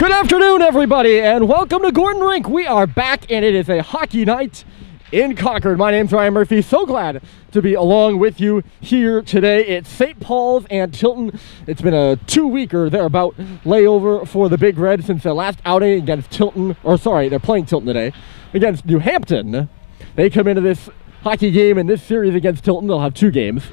Good afternoon, everybody, and welcome to Gordon Rink. We are back, and it is a hockey night in Concord. My name's Ryan Murphy. So glad to be along with you here today. It's St. Paul's and Tilton. It's been a 2-week or thereabout layover for the Big Red since their last outing against Tilton. Or sorry, they're playing Tilton today against New Hampton. They come into this hockey game in this series against Tilton. They'll have 2 games.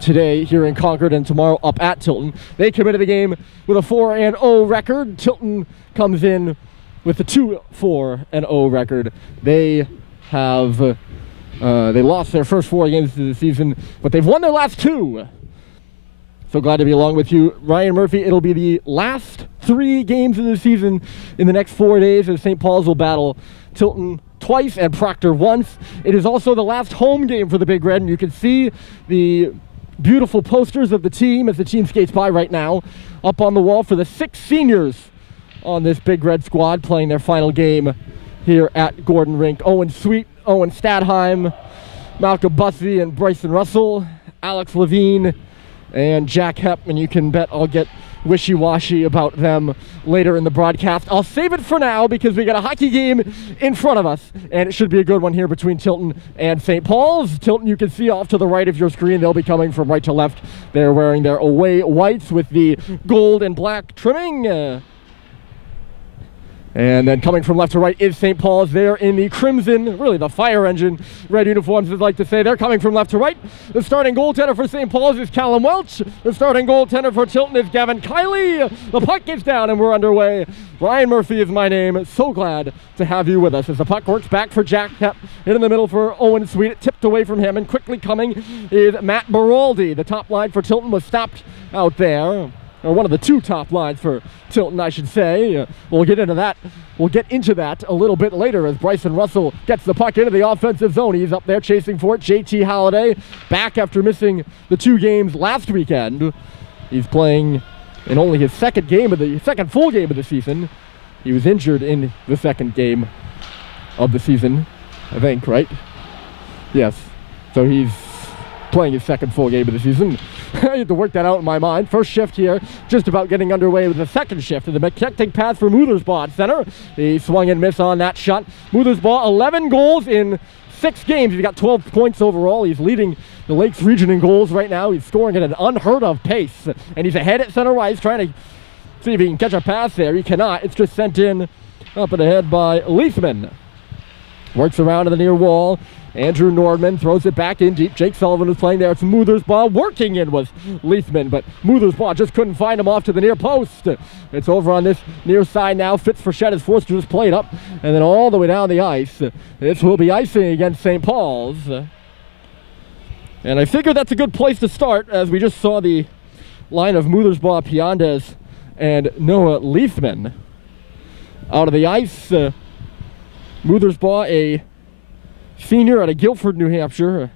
Today here in Concord and tomorrow up at Tilton. They come into the game with a 4-0 record. Tilton comes in with a 2-4-0 record. They have they lost their first 4 games of the season, but they've won their last 2. So glad to be along with you, Ryan Murphy. It'll be the last 3 games of the season in the next 4 days as St. Paul's will battle Tilton twice and Proctor once. It is also the last home game for the Big Red, and you can see the beautiful posters of the team as the team skates by right now up on the wall for the 6 seniors on this Big Red squad playing their final game here at Gordon Rink. Owen Sweet, Owen Stadheim, Malcolm Bussey, and Bryson Russell, Alex Levine, and Jack Hepp, and you can bet I'll get wishy-washy about them later in the broadcast. I'll save it for now because we got a hockey game in front of us, and it should be a good one here between Tilton and St. Paul's. Tilton, you can see off to the right of your screen. They'll be coming from right to left. They're wearing their away whites with the gold and black trimming. And then coming from left to right is St. Paul's. They're in the crimson, really the fire engine red uniforms, as I like to say. They're coming from left to right. The starting goaltender for St. Paul's is Callum Welch. The starting goaltender for Tilton is Gavin Kiley. The puck gets down and we're underway. Ryan Murphy is my name. So glad to have you with us as the puck works back for Jack Hepp. In the middle for Owen Sweet. It tipped away from him, and quickly coming is Matt Baraldi. The top line for Tilton was stopped out there. Or one of the 2 top lines for Tilton, I should say. We'll get into that. We'll get into that a little bit later as Bryson Russell gets the puck into the offensive zone. He's up there chasing for it. JT Halliday back after missing the 2 games last weekend. He's playing in only his second full game of the season. He was injured in the second game of the season, I think, right? Yes. So he's playing his second full game of the season. I had to work that out in my mind. First shift here, just about getting underway with the second shift. And the McKechnie pass for Muthersbaugh at center. He swung and missed on that shot. Muthersbaugh, 11 goals in 6 games. He's got 12 points overall. He's leading the Lakes region in goals right now. He's scoring at an unheard of pace. And he's ahead at center ice, trying to see if he can catch a pass there. He cannot. It's just sent in up and ahead by Leithman. Works around to the near wall. Andrew Nordman throws it back in deep. Jake Sullivan is playing there. It's Muthersbaugh. Working in was Leithman, but Muthersbaugh just couldn't find him off to the near post. It's over on this near side now. Fitz Frechette is forced to just play it up, and then all the way down the ice. This will be icing against St. Paul's. And I figure that's a good place to start, as we just saw the line of Muthersbaugh, Piandes, and Noah Leithman out of the ice. Muthersbaugh, a senior out of Guilford, New Hampshire.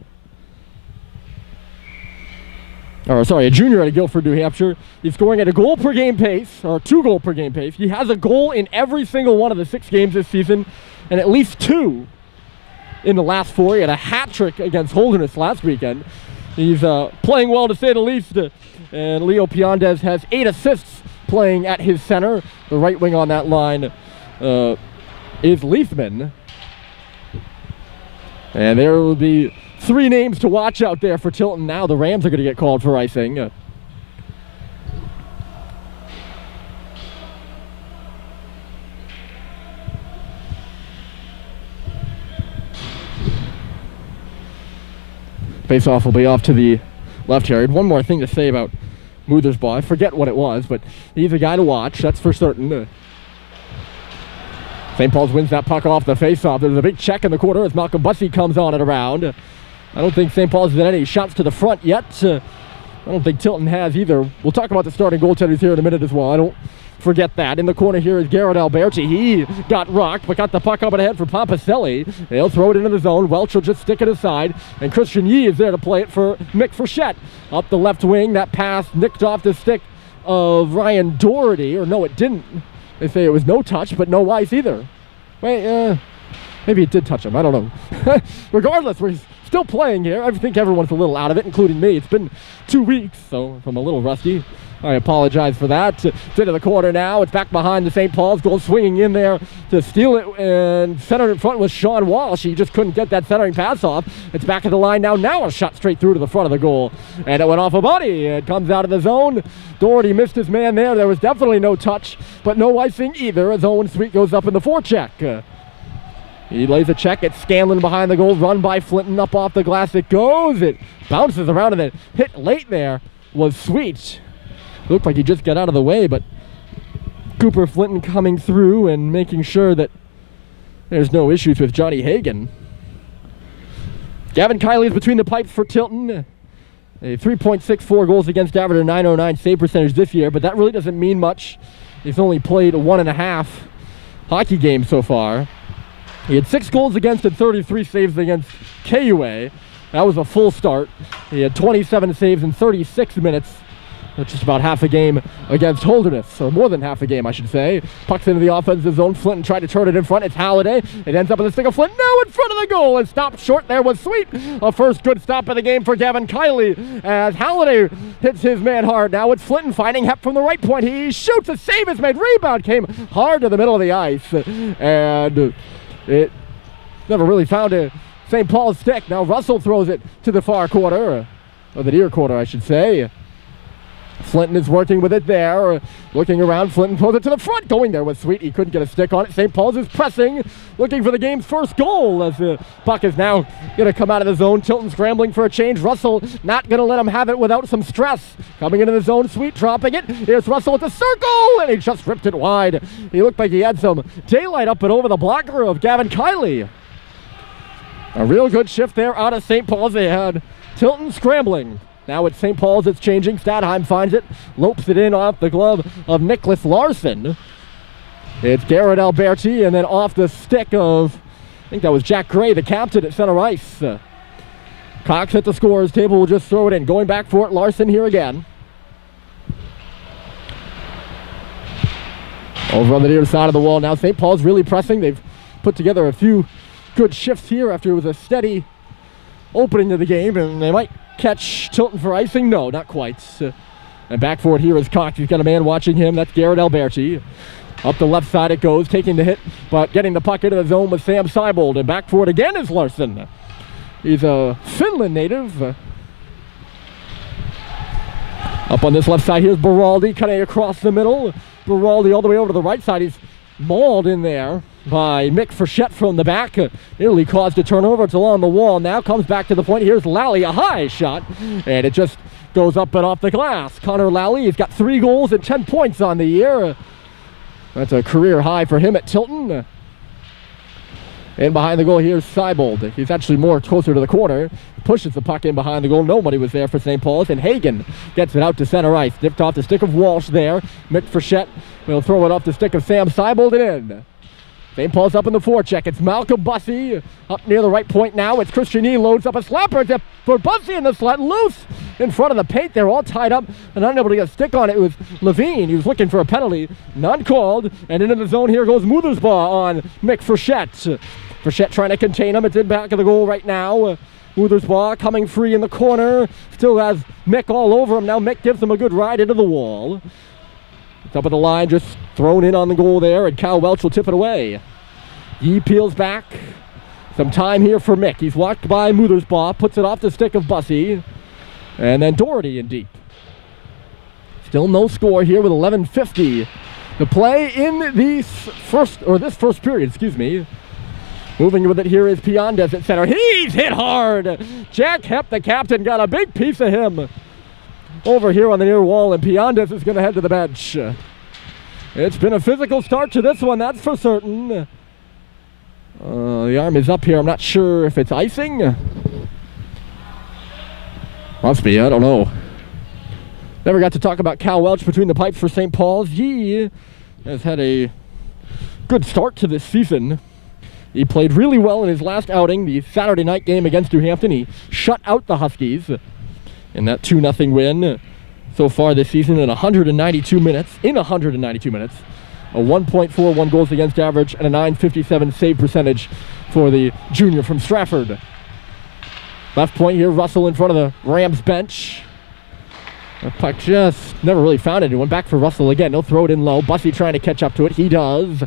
A junior out of Guilford, New Hampshire. He's scoring at a goal per game pace, or 2 goal per game pace. He has a goal in every single one of the 6 games this season, and at least 2 in the last 4. He had a hat trick against Holderness last weekend. He's playing well, to say the least. And Leo Piandes has 8 assists playing at his center. The right wing on that line is Leithman. And there will be 3 names to watch out there for Tilton. Now the Rams are going to get called for icing. Face-off will be off to the left here. One more thing to say about Muthersbaugh. I forget what it was, but he's a guy to watch, that's for certain. St. Paul's wins that puck off the face-off. There's a big check in the corner as Malcolm Bussey comes on and around. I don't think St. Paul's has had any shots to the front yet. I don't think Tilton has either. We'll talk about the starting goaltenders here in a minute as well. I don't forget that. In the corner here is Garrett Alberti. He got rocked, but got the puck up and ahead for Pompaselli. They'll throw it into the zone. Welch will just stick it aside, and Christian Yee is there to play it for Mick Frechette. Up the left wing, that pass nicked off the stick of Ryan Doherty. Or no, it didn't. They say it was no touch, but no ice either. Wait, maybe it did touch him. I don't know. Regardless, we're still playing here. I think everyone's a little out of it, including me. It's been 2 weeks, so I'm a little rusty. I apologize for that. It's into the corner now. It's back behind the St. Paul's goal, swinging in there to steal it, and centered in front was Sean Walsh. He just couldn't get that centering pass off. It's back at the line now. Now a shot straight through to the front of the goal, and it went off a body. It comes out of the zone. Doherty missed his man there. There was definitely no touch, but no icing either, as Owen Sweet goes up in the forecheck. He lays a check. It's Scanlon behind the goal, run by Flinton, up off the glass it goes. It bounces around, and then hit late there was Sweet. Looked like he just got out of the way, but Cooper Flinton coming through and making sure that there's no issues with Johnny Hagan. Gavin Kiley is between the pipes for Tilton. A 3.64 goals against average, a 909 save percentage this year, but that really doesn't mean much. He's only played 1.5 hockey games so far. He had 6 goals against and 33 saves against KUA. That was a full start. He had 27 saves in 36 minutes. That's just about half a game against Holderness, or more than half a game, I should say. Pucks into the offensive zone. Flinton tried to turn it in front. It's Halliday. It ends up in the stick of Flinton. Now in front of the goal, and stopped short there was Sweet. A first good stop of the game for Gavin Kiley as Halliday hits his man hard. Now it's Flinton finding Hep from the right point. He shoots. A save is made. Rebound came hard to the middle of the ice, and it never really found a St. Paul's stick. Now Russell throws it to the far corner, or the near corner, I should say. Flinton is working with it there, looking around. Flinton pulls it to the front, going there with Sweet. He couldn't get a stick on it. St. Paul's is pressing, looking for the game's first goal as the puck is now going to come out of the zone. Tilton scrambling for a change. Russell not going to let him have it without some stress. Coming into the zone, Sweet dropping it. Here's Russell at the circle, and he just ripped it wide. He looked like he had some daylight up and over the blocker of Gavin Kiley. A real good shift there out of St. Paul's. They had Tilton scrambling. Now it's St. Paul's, it's changing. Stadheim finds it, lopes it in off the glove of Nicholas Larson. It's Garrett Alberti, and then off the stick of, I think that was Jack Gray, the captain at center ice. Cox at the scorer's table will just throw it in. Going back for it, Larson here again. Over on the near side of the wall now. St. Paul's really pressing. They've put together a few good shifts here after it was a steady opening to the game, and they might catch Tilton for icing. No, not quite. And back for it here is Cox. He's got a man watching him. That's Garrett Alberti. Up the left side it goes, taking the hit, but getting the puck into the zone with Sam Seibold. And back for it again is Larson. He's a Finland native. Up on this left side, here's Baraldi cutting across the middle. Baraldi all the way over to the right side. He's mauled in there by Mick Frechette from the back. Nearly caused a turnover. It's along the wall. Now comes back to the point. Here's Lally, a high shot, and it just goes up and off the glass. Connor Lally, he's got 3 goals and 10 points on the year. That's a career high for him at Tilton. And behind the goal, here's Seibold. He's actually more closer to the corner. Pushes the puck in behind the goal. Nobody was there for St. Paul's, and Hagan gets it out to center ice. Dipped off the stick of Walsh there. Mick Frechette will throw it off the stick of Sam Seibold and in. St. Paul's up in the forecheck. It's Malcolm Bussey up near the right point now. It's Christian E. loads up a slapper. It's for Bussey in the slot, loose in front of the paint. They're all tied up and unable to get a stick on it. It was Levine. He was looking for a penalty. None called. And into the zone here goes Mothersbaugh on Mick Frechette. Frechette trying to contain him. It's in back of the goal right now. Mothersbaugh coming free in the corner. Still has Mick all over him. Now Mick gives him a good ride into the wall. It's up at the line, just thrown in on the goal there, and Cal Welch will tip it away. He peels back. Some time here for Mick. He's walked by Mothersbaugh, puts it off the stick of Bussey, and then Doherty in deep. Still no score here with 11:50 to play in this first period, excuse me. Moving with it here is Piandes at center. He's hit hard. Jack Hep, the captain, got a big piece of him over here on the near wall, and Piandes is going to head to the bench. It's been a physical start to this one, that's for certain. The arm is up here. I'm not sure if it's icing. Must be, I don't know. Never got to talk about Cal Welch between the pipes for St. Paul's. He has had a good start to this season. He played really well in his last outing, the Saturday night game against New Hampton. He shut out the Huskies in that 2-0 win so far this season in 192 minutes. A 1.41 goals against average and a .957 save percentage for the junior from Stratford. Left point here, Russell in front of the Rams bench. The puck just never really found anyone. Back for Russell again. He'll throw it in low. Bussey trying to catch up to it. He does.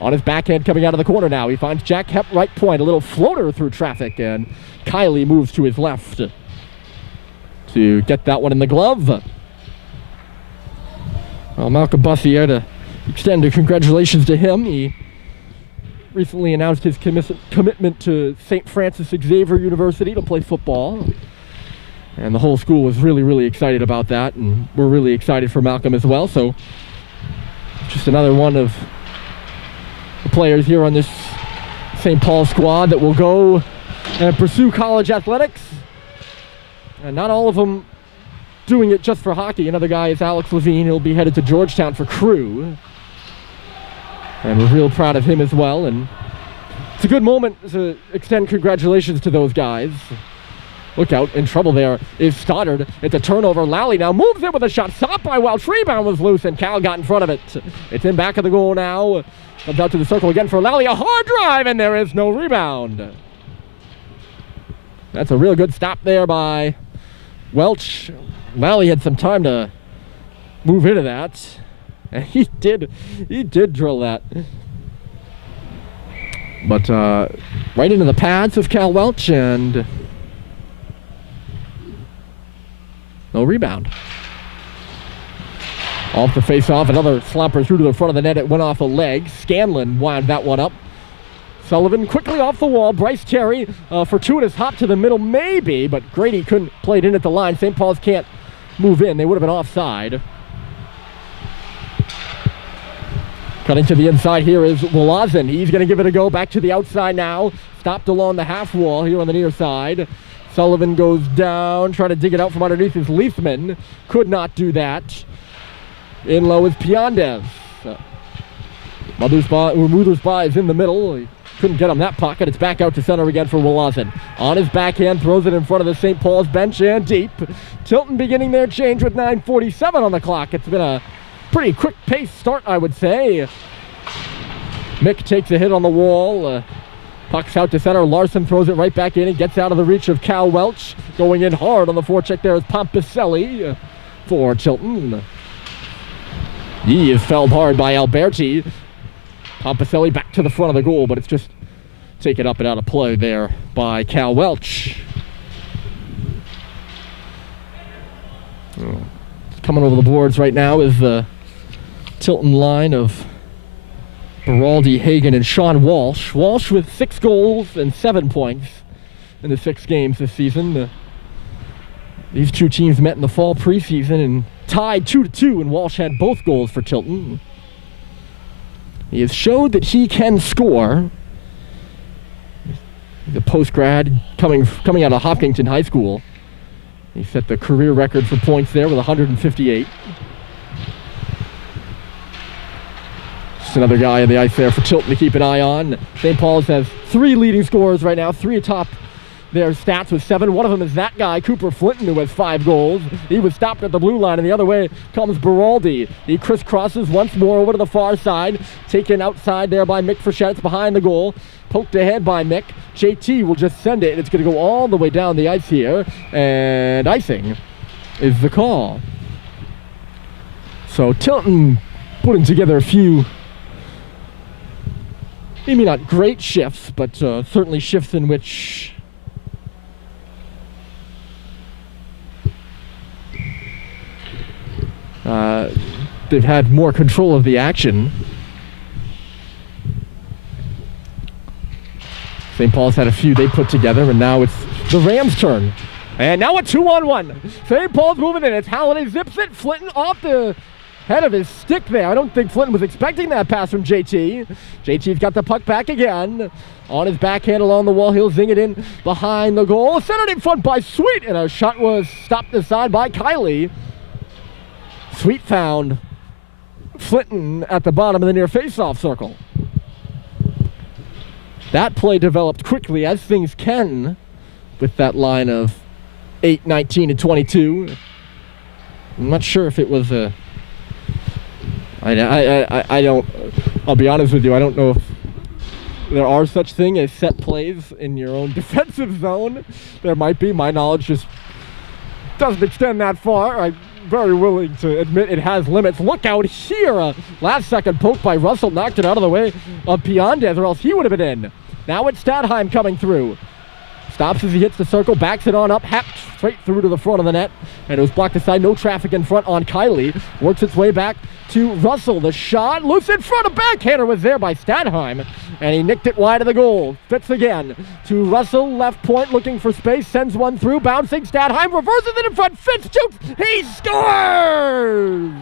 On his backhand coming out of the corner now. He finds Jack Hepp right point. A little floater through traffic. And Kiley moves to his left to get that one in the glove. Well, Malcolm Bussey here to extend a congratulations to him. He recently announced his commitment to St. Francis Xavier University to play football. And the whole school was really, really excited about that, and we're really excited for Malcolm as well. So, just another one of the players here on this St. Paul squad that will go and pursue college athletics. And not all of them doing it just for hockey. Another guy is Alex Levine. He'll be headed to Georgetown for crew. And we're real proud of him as well. And it's a good moment to extend congratulations to those guys. Look out, in trouble there is Stoddard. It's a turnover. Lally now moves in with a shot. Stopped by Welch. Rebound was loose, and Cal got in front of it. It's in back of the goal now. Comes out to the circle again for Lally. A hard drive, and there is no rebound. That's a real good stop there by Welch. Lally had some time to move into that. And he did drill that. But right into the pads of Cal Welch, and no rebound. Off the face-off, another slapper through to the front of the net. It went off a leg. Scanlon wound that one up. Sullivan quickly off the wall. Bryce Terry, fortuitous hop to the middle, maybe, but Grady couldn't play it in at the line. St. Paul's can't move in. They would have been offside. Cutting to the inside here is Wolazen. He's going to give it a go. Back to the outside now. Stopped along the half wall here on the near side. Sullivan goes down, trying to dig it out from underneath his Leafman. Could not do that. In low is Piandez. Muthersbaugh is in the middle. He couldn't get him that puck, and it's back out to center again for Wolazen. On his backhand, throws it in front of the St. Paul's bench and deep. Tilton beginning their change with 9:47 on the clock. It's been a pretty quick pace start, I would say. Mick takes a hit on the wall. Puck's out to center. Larson throws it right back in. He gets out of the reach of Cal Welch. Going in hard on the forecheck there is Pompicelli for Tilton. He is felled hard by Alberti. Pompicelli back to the front of the goal, but it's just taken up and out of play there by Cal Welch. Coming over the boards right now is the Tilton line of Beraldi, Hagan, and Sean Walsh. Walsh with 6 goals and 7 points in the 6 games this season. These two teams met in the fall preseason and tied 2-2, and Walsh had both goals for Tilton. He has showed that he can score. The post-grad coming out of Hopkinton High School. He set the career record for points there with 158. Just another guy on the ice there for Tilton to keep an eye on. St. Paul's has 3 leading scorers right now, 3 atop their stats with 7. One of them is that guy, Cooper Flinton, who has 5 goals. He was stopped at the blue line, and the other way comes Beraldi. He crisscrosses once more over to the far side. Taken outside there by Mick Frechette. It's behind the goal. Poked ahead by Mick. JT will just send it, and it's going to go all the way down the ice here. And icing is the call. So Tilton putting together a few, maybe not great shifts, but certainly shifts in which they've had more control of the action. St. Paul's had a few they put together, and now it's the Rams' turn. And now a 2-on-1. St. Paul's moving in. It's Halliday zips it. Flinton off the head of his stick there. I don't think Flinton was expecting that pass from JT. JT's got the puck back again. On his backhand along the wall, he'll zing it in behind the goal. Centered in front by Sweet, and a shot was stopped aside by Kiley. Sweet found Flinton at the bottom of the near face-off circle. That play developed quickly, as things can, with that line of 8, 19, and 22. I'm not sure if it was a... I don't... I'll be honest with you, I don't know if there are such thing as set plays in your own defensive zone. There might be. My knowledge just doesn't extend that far. I'm very willing to admit it has limits. Look out here. Last second poke by Russell knocked it out of the way of Piandez, or else he would have been in. Now it's Stadheim coming through. Stops as he hits the circle, backs it on up, happed straight through to the front of the net. And it was blocked aside, no traffic in front on Kylie. Works its way back to Russell. The shot, loose in front, a backhander was there by Stadheim. And he nicked it wide of the goal. Fitz again to Russell, left point, looking for space, sends one through, bouncing Stadheim, reverses it in front, Fitz shoots, he scores!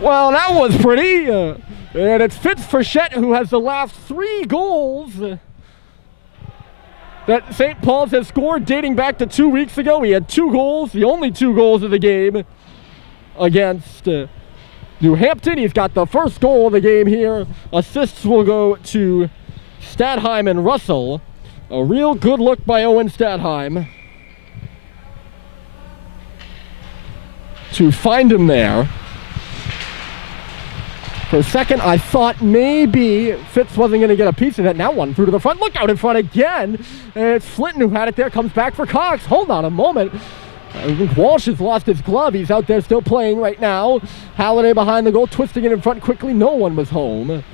Well, that was pretty. And it's Fitz Frechette who has the last 3 goals that St. Paul's has scored dating back to 2 weeks ago. He had 2 goals, the only 2 goals of the game against New Hampton. He's got the first goal of the game here. Assists will go to Stadheim and Russell. A real good look by Owen Stadheim to find him there. For a second, I thought maybe Fitz wasn't going to get a piece of it. Now one through to the front. Look out in front again. And it's Flinton who had it there. Comes back for Cox. Hold on a moment. I think Walsh has lost his glove. He's out there still playing right now. Halliday behind the goal, twisting it in front quickly. No one was home.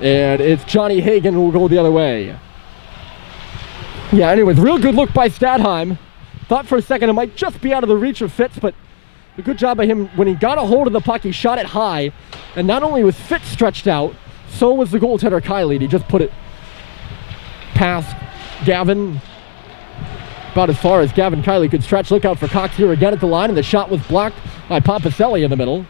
And it's Johnny Hagan who will go the other way. Yeah, anyways, real good look by Stadheim. Thought for a second it might just be out of the reach of Fitz, but a good job by him. When he got a hold of the puck, he shot it high. And not only was Fitz stretched out, so was the goaltender Kylie. He just put it past Gavin, about as far as Gavin Kylie could stretch. Look out for Cox here again at the line, and the shot was blocked by Pompaselli in the middle.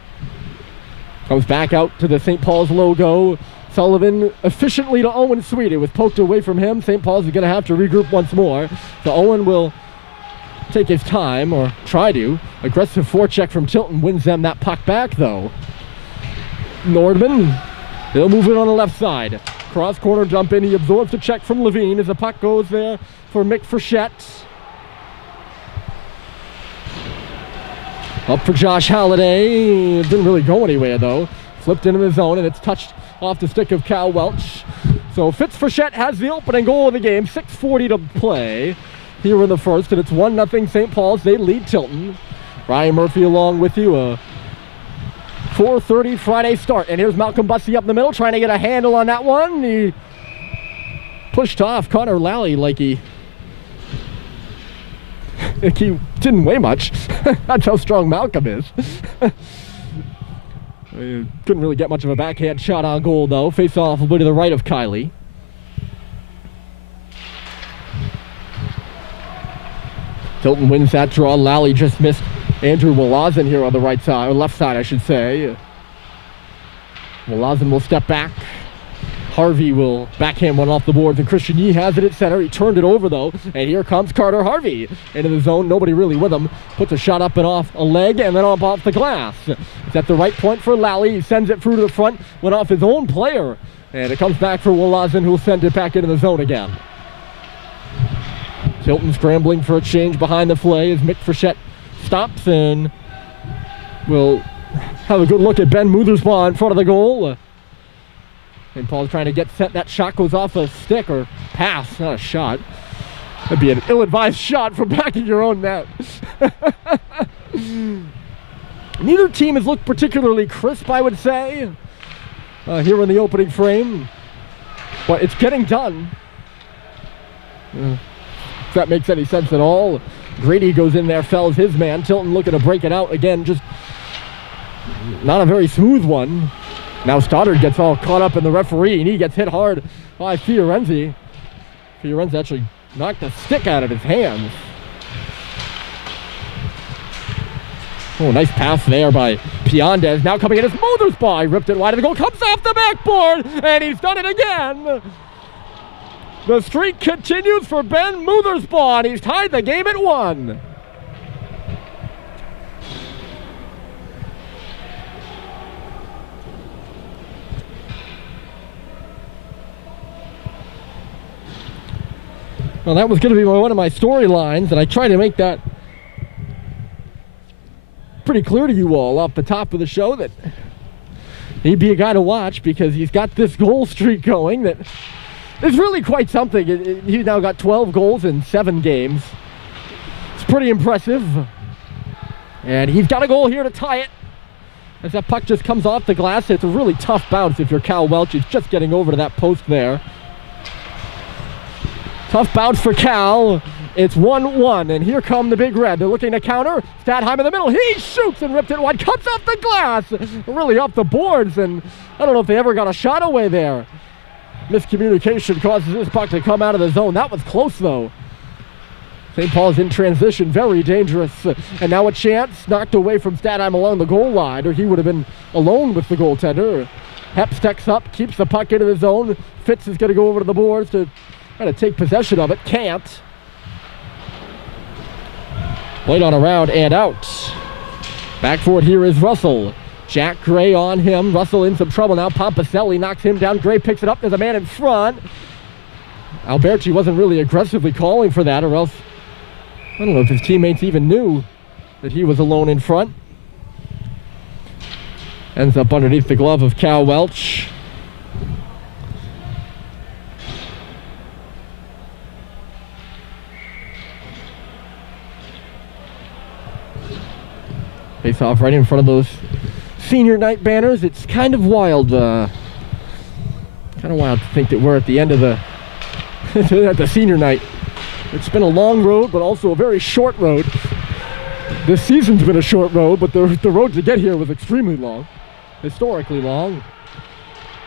Comes back out to the St. Paul's logo. Sullivan efficiently to Owen Sweet. It was poked away from him. St. Paul's is going to have to regroup once more. So Owen will take his time, or try to. Aggressive forecheck from Tilton wins them that puck back, though. Nordman, they'll move it on the left side. Cross corner dump in. He absorbs the check from Levine as the puck goes there for Mick Frechette. Up for Josh Halliday. Didn't really go anywhere, though. Flipped into the zone, and it's touched off the stick of Cal Welch. So Fitz Frechette has the opening goal of the game. 6:40 to play here in the first, and it's 1-0 St. Paul's. They lead Tilton. Ryan Murphy along with you. 4:30 Friday start. And here's Malcolm Bussey up the middle, trying to get a handle on that one. He pushed off Connor Lally like he didn't weigh much. That's how strong Malcolm is. Couldn't really get much of a backhand shot on goal, though. Face off a bit to the right of Kylie. Tilton wins that draw. Lally just missed Andrew Walazen here on the right side, or left side, I should say. Walazen will step back. Harvey will backhand one off the boards, and Christian Yee has it at center. He turned it over, though, and here comes Carter Harvey into the zone. Nobody really with him. Puts a shot up and off a leg, and then up off the glass. It's at the right point for Lally. He sends it through to the front. Went off his own player, and it comes back for Walazen, who will send it back into the zone again. Tilton scrambling for a change behind the play as Mick Frechette stops and will have a good look at Ben Muthersbaugh in front of the goal. And Paul's trying to get set. That shot goes off a stick, or pass, not a shot. That'd be an ill-advised shot from back in your own net. Neither team has looked particularly crisp, I would say, here in the opening frame. But it's getting done. If that makes any sense at all. Grady goes in there, fells his man. Tilton looking to break it out again, just not a very smooth one. Now Stoddard gets all caught up in the referee, and he gets hit hard by Fiorenzi. Fiorenzi actually knocked the stick out of his hands. Oh, nice pass there by Piandez. Now coming in is Muthersbaugh. He ripped it wide of the goal, comes off the backboard, and he's done it again. The streak continues for Ben Muthersbaugh, and he's tied the game at 1. Well, that was going to be one of my storylines, and I tried to make that pretty clear to you all off the top of the show that he'd be a guy to watch because he's got this goal streak going that is really quite something. He's now got 12 goals in 7 games. It's pretty impressive. And he's got a goal here to tie it. As that puck just comes off the glass, it's a really tough bounce if you're Cal Welch. He's just getting over to that post there. Tough bounce for Cal. It's 1-1, and here come the Big Red. They're looking to counter. Stadheim in the middle. He shoots and ripped it wide. Comes off the glass. Really off the boards, and I don't know if they ever got a shot away there. Miscommunication causes this puck to come out of the zone. That was close, though. St. Paul's in transition. Very dangerous. And now a chance knocked away from Stadheim along the goal line, or he would have been alone with the goaltender. Hep steps up, keeps the puck into the zone. Fitz is going to go over to the boards to try to take possession of it. Can't. Played on around and out. Back for it here is Russell. Jack Gray on him. Russell in some trouble now. Pompaselli knocks him down. Gray picks it up. There's a man in front. Alberti wasn't really aggressively calling for that, or else I don't know if his teammates even knew that he was alone in front. Ends up underneath the glove of Cal Welch. Face off right in front of those senior night banners. It's kind of wild. To think that we're at the end of the at the senior night. It's been a long road, but also a very short road. This season's been a short road, but the road to get here was extremely long, historically long.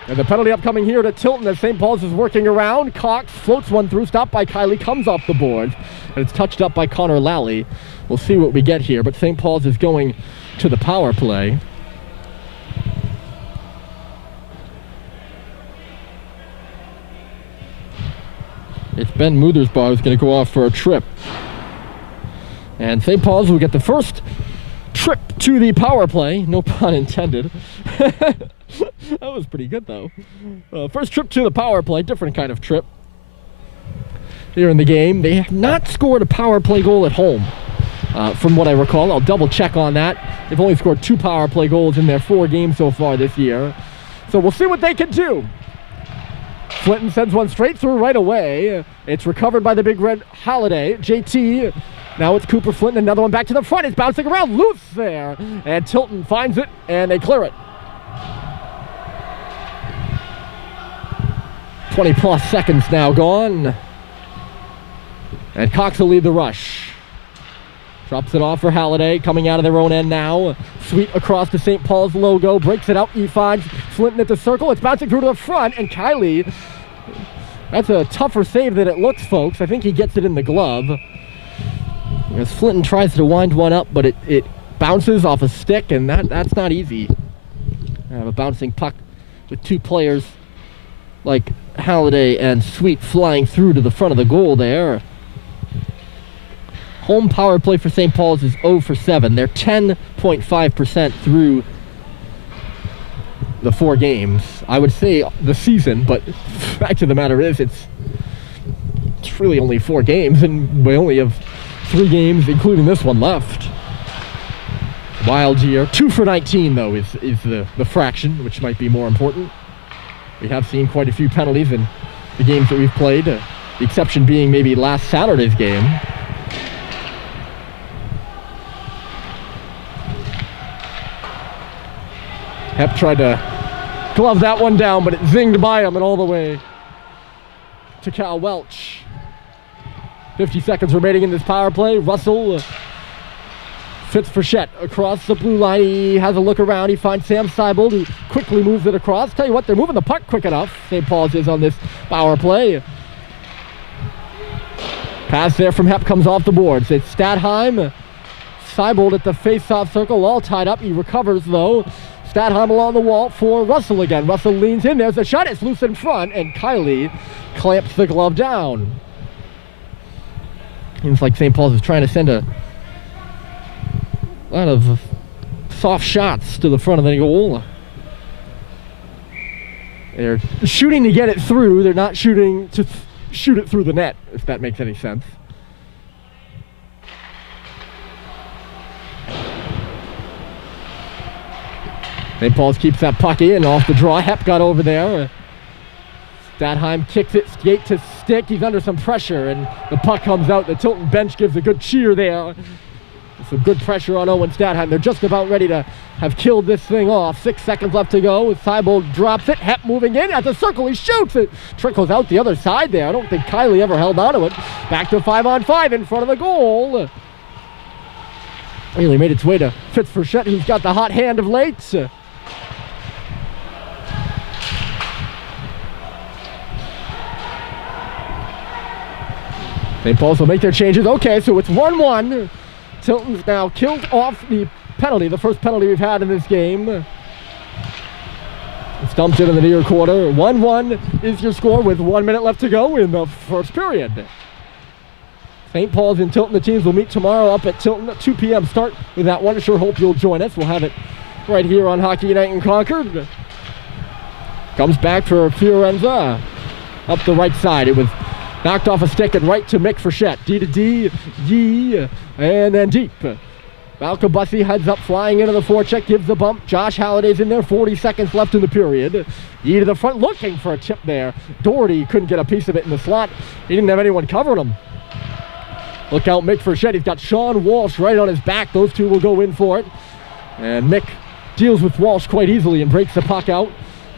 And the penalty upcoming here to Tilton as St. Paul's is working around. Cox floats one through, stopped by Kiley, comes off the boards, and it's touched up by Connor Lally. We'll see what we get here, but St. Paul's is going to the power play. It's Ben Muthersbaugh who's going to go off for a trip. And St. Paul's will get the first trip to the power play. No pun intended. That was pretty good, though. First trip to the power play, different kind of trip. Here in the game, they have not scored a power play goal at home, from what I recall. I'll double check on that. They've only scored 2 power play goals in their 4 games so far this year. So we'll see what they can do. Flinton sends one straight through right away. It's recovered by the Big Red Holiday. JT. Now it's Cooper Flinton. Another one back to the front. It's bouncing around loose there. And Tilton finds it, and they clear it. 20-plus seconds now gone. And Cox will lead the rush. Drops it off for Halliday, coming out of their own end now. Sweet across the St. Paul's logo, breaks it out. He finds Flinton at the circle. It's bouncing through to the front, and Kiley, that's a tougher save than it looks, folks. I think he gets it in the glove. As Flinton tries to wind one up, but it bounces off a stick, and that's not easy. I have a bouncing puck with 2 players like Halliday and Sweet flying through to the front of the goal there. Home power play for St. Paul's is 0 for 7. They're 10.5% through the 4 games. I would say the season, but the fact of the matter is it's really only 4 games, and we only have 3 games, including this one, left. Wild year. 2 for 19, though, is the fraction, which might be more important. We have seen quite a few penalties in the games that we've played, the exception being maybe last Saturday's game. Hep tried to glove that one down, but it zinged by him and all the way to Cal Welch. 50 seconds remaining in this power play. Russell fits Frechette across the blue line. He has a look around. He finds Sam Seibold, who quickly moves it across. Tell you what, they're moving the puck quick enough. St. Paul's is on this power play. Pass there from Hep comes off the boards. It's Stadheim. Seibold at the face-off circle, all tied up. He recovers, though. Stadheim along the wall for Russell again. Russell leans in. There's a shot. It's loose in front, and Kiley clamps the glove down. Seems like St. Paul's is trying to send a lot of soft shots to the front of the goal. They're shooting to get it through. They're not shooting to shoot it through the net, if that makes any sense. St. Paul's keeps that puck in off the draw. Hepp got over there. Statheim kicks it skate to stick. He's under some pressure, and the puck comes out. The Tilton bench gives a good cheer there. Some good pressure on Owen Statheim. They're just about ready to have killed this thing off. 6 seconds left to go. Thibault drops it. Hepp moving in at the circle. He shoots it. Trickles out the other side there. I don't think Kylie ever held on to it. Back to 5-on-5 in front of the goal. Really made its way to Fitzfrechette, who's got the hot hand of late. St. Paul's will make their changes. Okay, so it's 1-1. Tilton's now killed off the penalty, the first penalty we've had in this game. Stumps it in the near quarter. 1-1 is your score with 1 minute left to go in the first period. St. Paul's and Tilton, the teams will meet tomorrow up at Tilton at 2 p.m. start with that one. I sure hope you'll join us. We'll have it right here on Hockey Night in Concord. Comes back for Fiorenza up the right side. It was knocked off a stick and right to Mick Frechette. D to D, Yee, and then deep. Malcolm Bussey heads up, flying into the forecheck, gives the bump. Josh Halliday's in there, 40 seconds left in the period. Yee to the front, looking for a chip there. Doherty couldn't get a piece of it in the slot. He didn't have anyone covering him. Look out, Mick Frechette. He's got Sean Walsh right on his back. Those two will go in for it. And Mick deals with Walsh quite easily and breaks the puck out.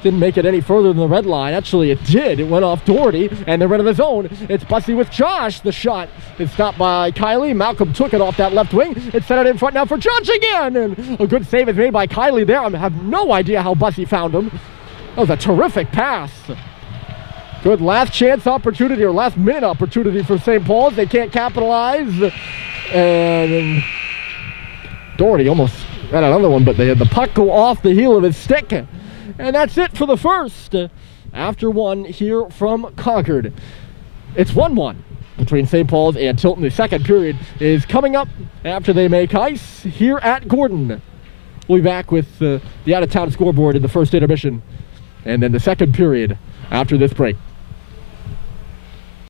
Didn't make it any further than the red line. Actually, it did. It went off Doherty, and they're in the zone. It's Bussey with Josh. The shot is stopped by Kylie. Malcolm took it off that left wing. It's set it in front now for Josh again, and a good save is made by Kylie there. I have no idea how Bussey found him. That was a terrific pass. Good last chance opportunity, or last minute opportunity for St. Paul's. They can't capitalize. And Doherty almost got another one, but they had the puck go off the heel of his stick. And that's it for the first. After one here from Concord. It's 1-1 between St. Paul's and Tilton. The second period is coming up after they make ice here at Gordon. We'll be back with the out-of-town scoreboard in the first intermission. And then the second period after this break.